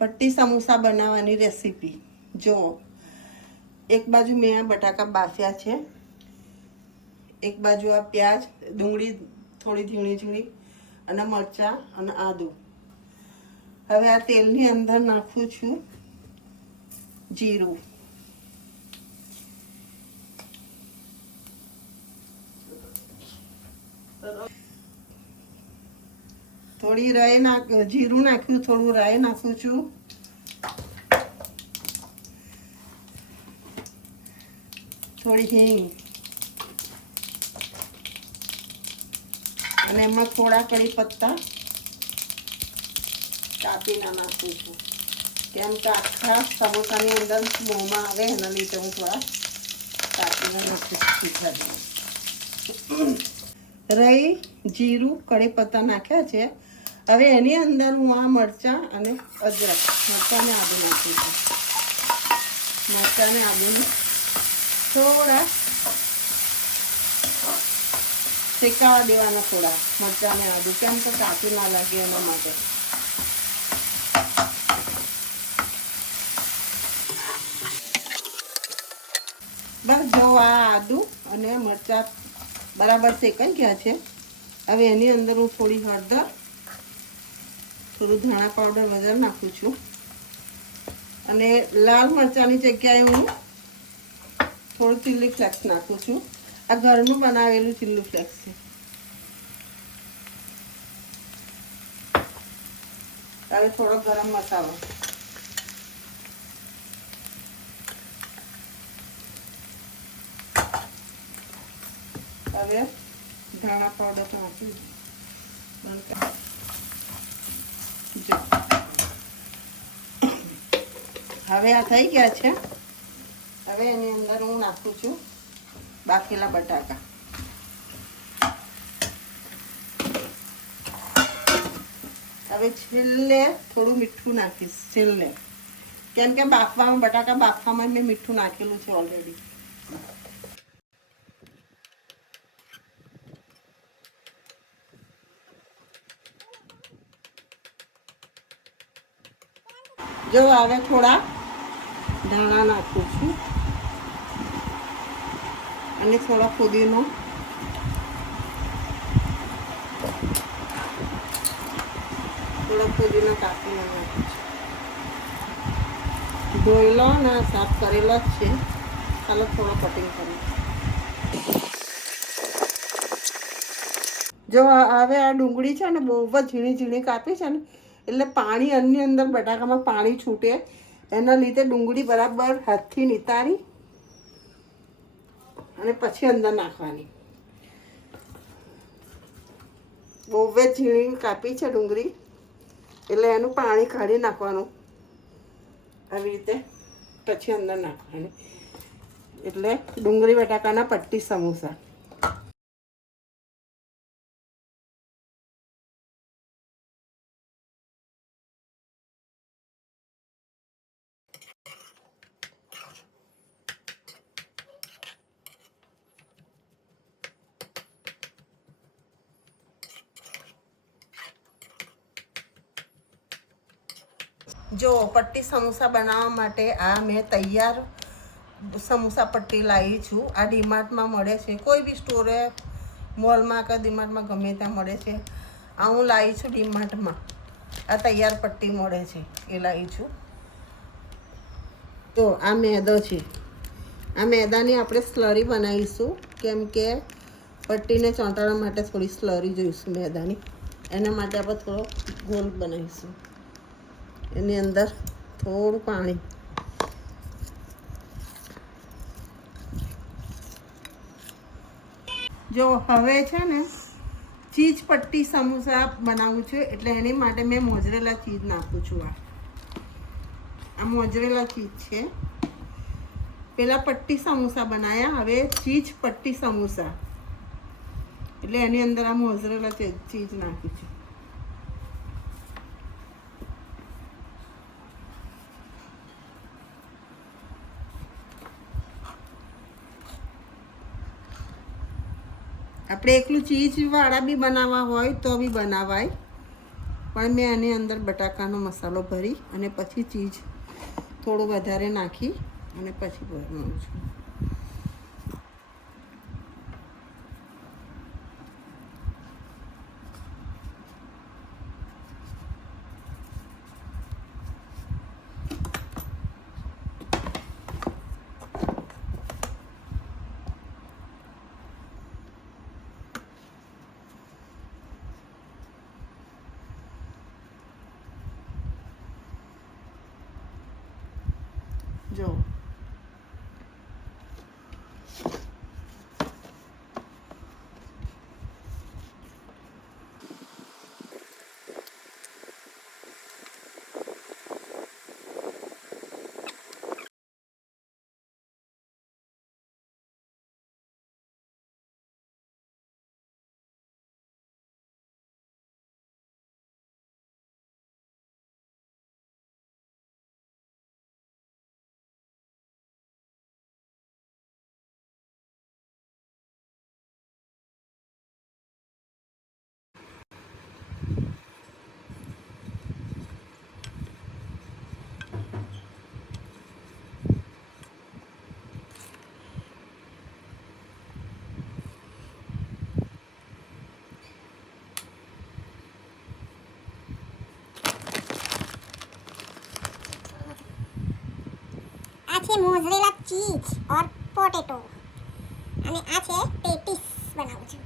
પટ્ટી સમોસા બનાવવાની રેસીપી જો એક બાજુ મેં આ બટાકા બાફ્યા છે, એક બાજુ આ પ્યાજ ડુંગળી થોડી ઝીણી ઝીણી અને મરચાં અને આદું. હવે આ તેલની અંદર નાખું છું જીરું, થોડી રાઈ જીરું નાખ્યું, થોડું રાઈ નાખું છું, થોડી હિંગ અને એમાં થોડા કઢી પત્તા કાપીને નાખું છું, કેમ કે આખા સમોસાની અંદર મોંમાં આવે એના લીધે હું થોડા કાપીને નાખું છું. રાઈ જીરું કઢી પત્તા નાખ્યા છે. હવે એની અંદર હું આ મરચાં અને અદરક મરચાં અને આદુ નાખું છું. મરચાં અને આદુને થોડા શેકાવા દેવાના, થોડા મરચાં અને આદુ, કેમ કે કાચું ના લાગે એના માટે. બસ જો આ આદુ અને મરચાં બરાબર શેકાઈ ગયા છે. હવે એની અંદર હું થોડી હળદર, થોડું ધાણા પાવડર વગેરે નાખું છું અને લાલ મરચાંની જગ્યાએ હું થોડું ચીલી ફ્લેક્સ નાખું છું. આ ઘરનું બનાવેલું ચીલી ફ્લેક્સ છે. હવે થોડો ગરમ મસાલો, હવે ધાણા પાવડર તો નાખી હવે આ થઈ ગયા છે. હવે એની અંદર હું નાખું છું બાફેલા બટાકા. હવે છેલ્લે થોડું મીઠું નાખીશ, છેલ્લે, કેમ કે બાફવામાં બટાકા બાફવામાં મેં મીઠું નાખેલું છે ઓલરેડી. જો હવે થોડા ધાણા નાખું છું અને થોડા ફુદીનો, કાપીને નાખું છું. ધોયેલો ને સાફ કરેલો જ છે, ચાલો થોડો કટિંગ કરી. જો હવે આ ડુંગળી છે ને બહુ જ ઝીણી ઝીણી કાપી છે ને, એટલે પાણી એની અંદર બટાકામાં પાણી છૂટે એના લીધે ડુંગળી બરાબર હાથથી નિતારી અને પછી અંદર નાખવાની. બહુ જ ઝીણી કાપી છે ડુંગળી, એટલે એનું પાણી કાઢી નાખવાનું આવી રીતે, પછી અંદર નાખવાની. એટલે ડુંગળી બટાકાના પટ્ટી સમોસા. જો પટ્ટી સમોસા બનાવવા માટે આ મેં તૈયાર સમોસા પટ્ટી લાવી છું. આ ડીમાર્ટમાં મળે છે, કોઈ બી સ્ટોરે, મોલમાં કે ડીમાર્ટમાં ગમે ત્યાં મળે છે. આ હું લાવી છું ડીમાર્ટમાં. આ તૈયાર પટ્ટી મળે છે એ લાવી છું. તો આ મેદો છે, આ મેદાની આપણે સ્લરી બનાવીશું, કેમ કે પટ્ટીને ચોંટાડવા માટે થોડી સ્લરી જોઈશું મેદાની. એના માટે આપણે થોડો ગોલ બનાવીશું. એની અંદર થોડું પાણી, જો હવે છે ને ચીઝ પટ્ટી સમોસા બનાવું છું, એટલે એની માટે મેં મોઝરેલા ચીઝ નાખું છું. આ મોઝરેલા ચીઝ છે. પેલા પટ્ટી સમોસા બનાવ્યા, હવે ચીઝ પટ્ટી સમોસા, એટલે એની અંદર આ મોઝરેલા ચીઝ નાખી છે. આપણે એકલું ચીઝવાળા બી બનાવવા હોય તો બી બનાવાય, પણ મેં આની અંદર બટાકાનો મસાલો ભરી અને પછી ચીઝ થોડું વધારે નાખી અને પછી બનાવું છું. જો આ છે મોઝરેલા ચીઝ ઓર પોટેટો અને આ છે પેટીસ બનાવું છું.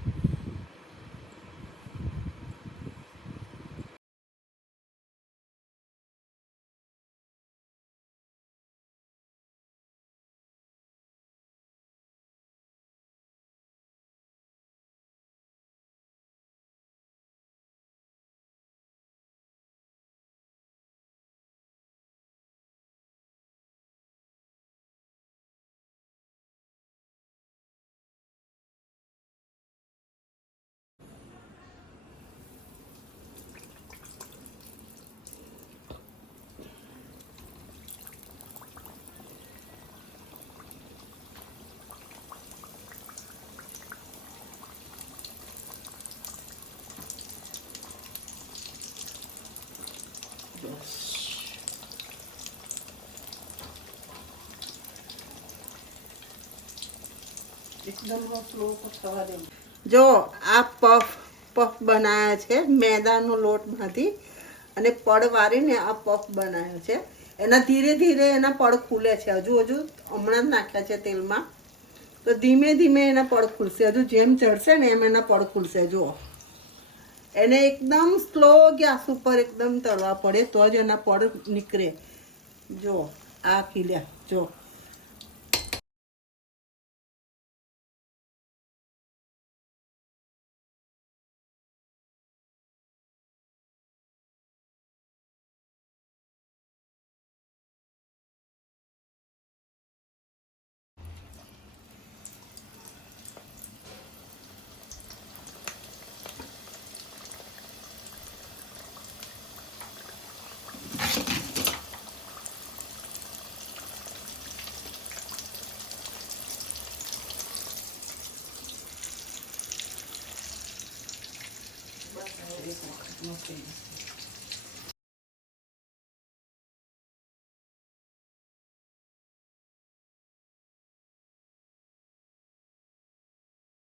એકદમ સ્લો થવા દે. જો આ પફ બનાવ્યા છે મેદાનો લોટમાંથી અને પડ વાળીને આ પફ બનાવ્યો છે. એના ધીરે ધીરે એના પડ ખુલે છે. હજુ હમણાં જ નાખ્યા છે તેલમાં, તો ધીમે ધીમે એના પડ ખુલશે. હજુ જેમ ચડશે ને એમ એના પડ ખુલશે. જુઓ, એને એકદમ સ્લો ગેસ ઉપર એકદમ તળવા પડે તો જ એના પડ નીકળે. જો આ ખીલ્યા. જો એક વખત મૂકી